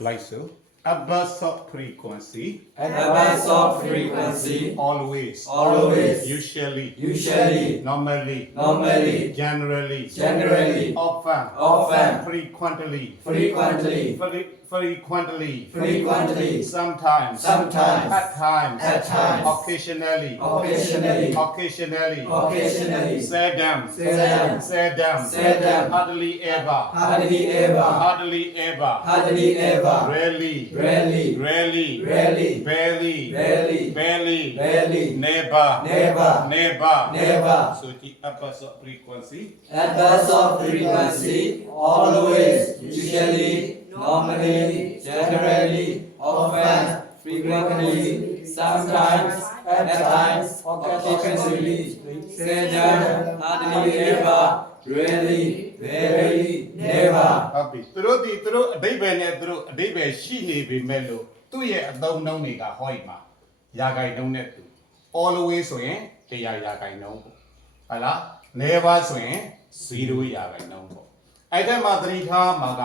like so a burst of frequency. At a bass of frequency, always. Always, usually. Usually, normally. Normally, generally. Generally, often. Often, frequently. Frequently, fre- frequently. Frequently, sometimes. Sometimes, at times. At times, occasionally. Occasionally, occasionally. Occasionally, seldom seldom, seldom seldom, hardly ever. Hardly ever, hardly ever. Hardly ever, rarely. Rarely, rarely. Rarely, barely. Rarely, barely. Barely, never. Never, never. Never. so the upper frequency. Of frequency, always, usually, normally, generally, often, frequently, sometimes, at times, occasionally, seldom, hardly ever, rarely, rarely, never. ဟုတ်ပြီသူတို့ဒီသူတို့အတိဘယ်နဲ့သူတို့အတိဘယ်ရှိနေပြီမဲ့လို့သူ့ရဲ့အသုံးနှုန်းတွေကဟောဒီမှာယာဂိုင်နှုန်းနဲ့သူ always ဆိုရင်တရားယာဂိုင်နှုန်းပေါ့ဟုတ်လား never ဆိုရင်0ယာဂိုင်နှုန်းပေါ့အဲ့ဒါမှသတိထားမှာက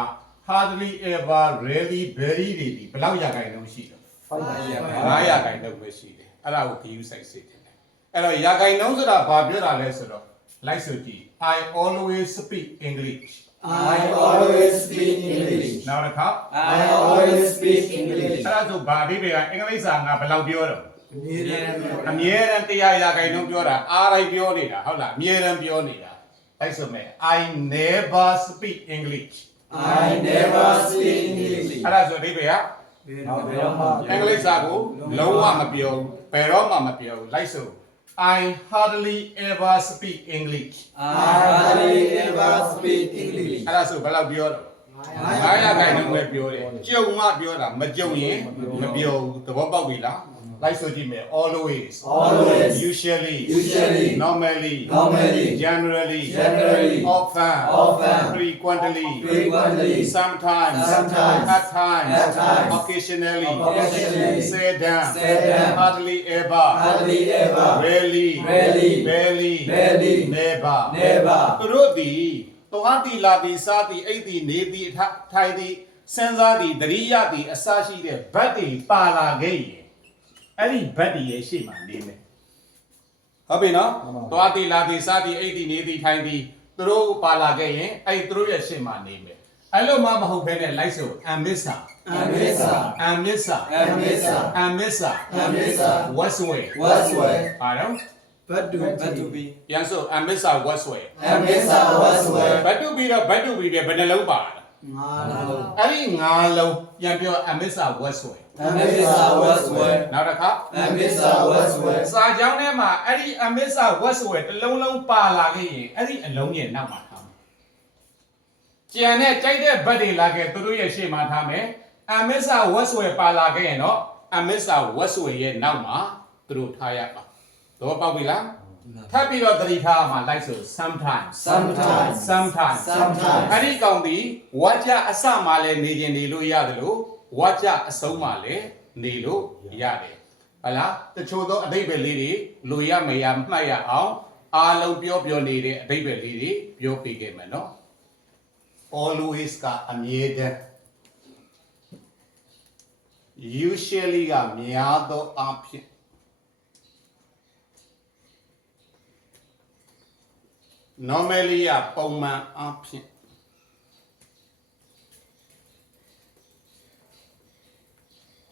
hardly ever rarely very တွေဒီဘယ်လောက်ယာဂိုင်နှုန်းရှိတော့ 9ရာခိုင်နှုန်းပဲရှိတယ်အဲ့ဒါကို view size စေတယ်အဲ့တော့ရာခိုင်နှုန်းဆိုတာဘာပြောတာလဲဆိုတော့ like ဆိုကြည့် I always speak English I always speak English. နောက်တစ်ခါ I always speak English. အဲ့ဒါဆိုဘာအဓိပ္ပာယ်ကအင်္ဂလိပ်စာငါဘယ်လောက်ပြောတော့ Never. အမြဲတမ်းတရားရာခိုင်နှုန်းပြောတာအားတိုင်းပြောနေတာဟုတ်လားအမြဲတမ်းပြောနေတာအဲ့ဆိုမဲ့ I never speak English I never speak English. အဲ့ဒါဆိုအဓိပ္ပာယ်ကနောက်ဘယ်တော့မှအင်္ဂလိပ်စာကိုလုံးဝမပြောဘူးဘယ်တော့မှမပြောဘူး like so I hardly ever speak English I hardly ever speak English. အဲ့ဒါဆိုဘယ်လောက်ပြောတော့900ခိုင်နှုန်းပဲပြောတယ်ကြုံမှပြောတာမကြုံရင်မပြောဘူးသဘောပေါက်ပြီလား like ဆိုကြည့်မယ် always Always. usually Usually. normally Normally. generally Generally. often Often. frequently Frequently. sometimes Sometimes. at times At times. occasionally Occasionally. seldom Seldom. hardly ever Hardly ever. rarely Rarely. barely Barely. never Never. သူတို့သည်သွားတီလာတီစားတီအိတ်တီနေတီအထထိုင်တီစဉ်းစားတီတရိယတီအစရှိတဲ့ဘတ်တီပါလာခဲ့ရင် အဲ့ဒီဘတ်တီရဲ့ရှေ့မှာနေမယ်ဟုတ်ပြီနော်သွားတီလာတီစားတီအိတ်တီနေတီထိုင်တီသူတို့ပါလာခဲ့ရင်အဲ့ဒီသူတို့ရဲ့ရှေ့မှာနေမယ်အဲ့လိုမှမဟုတ်ဘဲနဲ့လိုက်ဆိုအမစ္ဆာ Amisa. အမစ္ဆာ Amisa. အမစ္ဆာ Amisa. westway What's way? အားတော့ But to but to be. ပြန်ဆိုအမစ္ဆာ westway Amisa. What's way? ဘတ်တူပြီးတော့ဘတ်တူပြီးတဲ့ဘယ်နှလုံးပါလဲ Malo. အဲ့ဒီငါးလုံးပြန်ပြောအမစ္ဆာ westway Amisa. What's way? နောက်တစ်ခါ Amisa. What's way? စာကြောင်းထဲမှာအဲ့ဒီအမစ္ဆာ westway တစ်လုံးလုံးပါလာခဲ့ရင်အဲ့ဒီအလုံးရဲ့နောက်မှာထားမယ်ကြံတဲ့ကြိုက်တဲ့ဘတ်တွေလာခဲ့သူတို့ရဲ့ရှေ့မှာထားမယ်အမစ္ဆာ westway ပါလာခဲ့ရင်တော့အမစ္ဆာ westway ရဲ့နောက်မှာသူတို့ထားရပါတော့ပေါက်ပြီလား ထပ်ပြီးတော့သတိထားမှာလိုက်ဆို sometimes Sometimes. sometimes Sometimes. အဲ့ဒီကောင်ဒီဝါကြအစမှလည်းနေခြင်းနေလို့ရတယ်လို့ဝါကြအဆုံးမှလည်းနေလို့ရတယ်ဟလားတချို့သောအတိတ်ပဲလေးတွေလူရမရမှတ်ရအောင်အားလုံးပြောပြောနေတဲ့အတိတ်ပဲလေးတွေပြောပြခဲ့မယ်နော် always ကအမြဲတမ်း usually ကများသောအားဖြင့် normally ကပုံမှန်အားဖြင့်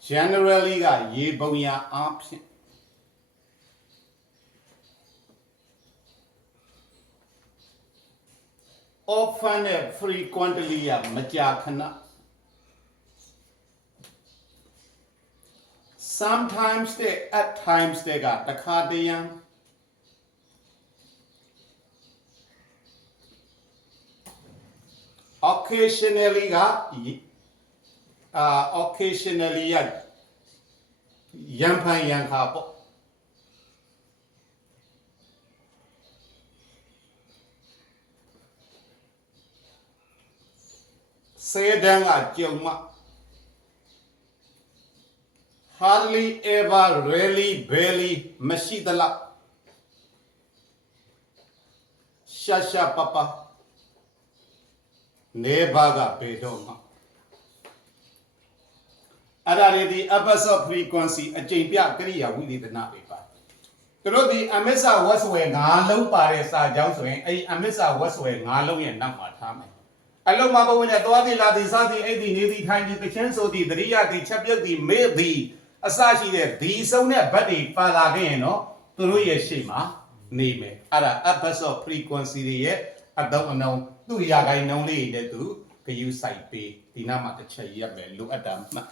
generally ကရေပုံရအားဖြင့် often နဲ့ frequently ကမကြာခဏ sometimes တဲ့ at times တဲ့ကတခါတရံ occasionally ကအာ occasionally ရရံဖန်ရံခါပေါ့စေဒံကကြုံမှ hardly ever rarely barely မရှိသလားရှာရှာပပ နေဘာကဘေတော့မှာအဲ့ဒါလေးဒီ episode frequency အကြိမ်ပြကရိယာဝိသေသနာတွေပါသူတို့ဒီအမစ္ဆဝတ်ဆွဲ၅လုံးပါတဲ့စာကြောင်းဆိုရင်အဲ့ဒီအမစ္ဆဝတ်ဆွဲ၅လုံးရဲ့နောက်မှာထားမယ်အလုံးမဘဝင်နဲ့သွားသည်လာသည်စားသည်အဲ့ဒီနေသည်ထိုင်သည်တခြင်းဆိုသည်တရိယာသည်ချက်ပြုတ်သည်မေ့သည်အစရှိတဲ့ဒီဆုံးတဲ့ဘတ်တွေပါလာခဲ့ရင်တော့သူတို့ရဲ့ရှေ့မှာနေမယ်အဲ့ဒါ episode frequency တွေရဲ့ အတုံးအနှုံသူ့ရာဂိုင်းနှုံးလေးတွေနဲ့သူဂယူဆိုင်ပေးဒီနားမှာတစ်ချက်ရက်ပဲလိုအပ်တာမှတ်